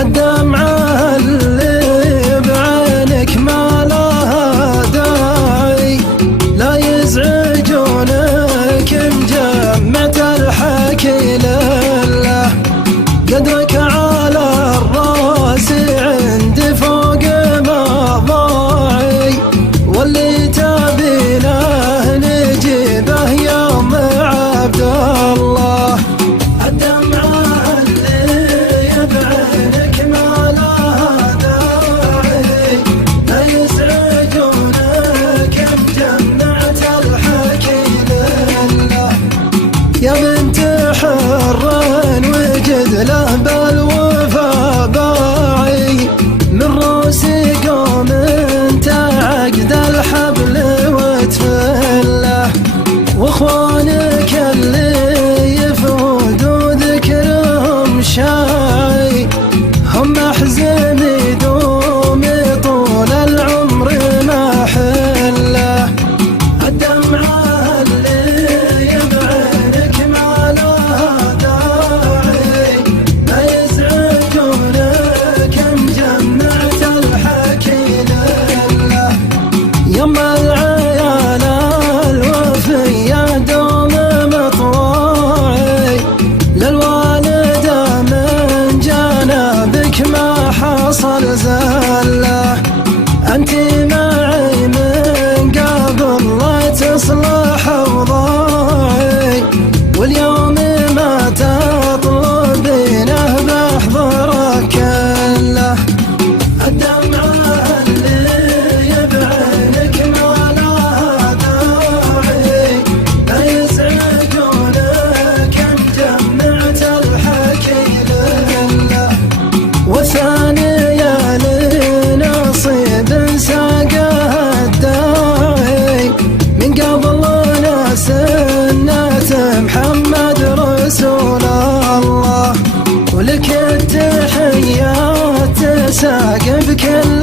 الدمعة اللي بعينك ما لها داعي، لا يزعجونك مجمعة الحكي لله. قدرك على الراس عندي فوق مضاعي، واللي تبينه نجيبه يوم عبد الله. الدمعة اللي بعينك ما لها داعي، لا يزعجونك مجمعة الحكي لله. يا بنت حر وجد له بالوفا باعي، من روسي قوم انت عقد الحبل وتفله. واخوانك اللي يفودوا ذكرهم شاعي، هم احزن يدوم طول العمر ما حله. الدمعة اللي بعينك ما لها داعي، لا يزعجونك مجمعة الحكي لله. يما العيال الوفية دوم مطواعي، للوالدة من جانبك ما حصل زله. انتي معي من قبل لا تصلح اوضاعي، واليوم ما تطلبينه بحضرك كله. الدمعة اللي بعينك ما لها داعي، لا يزعجونك مجمعة الحكي لله. وثانية لنصيب ساقه الداعي، من قبل سنة محمد رسول الله. ولك التحيات تساق بكل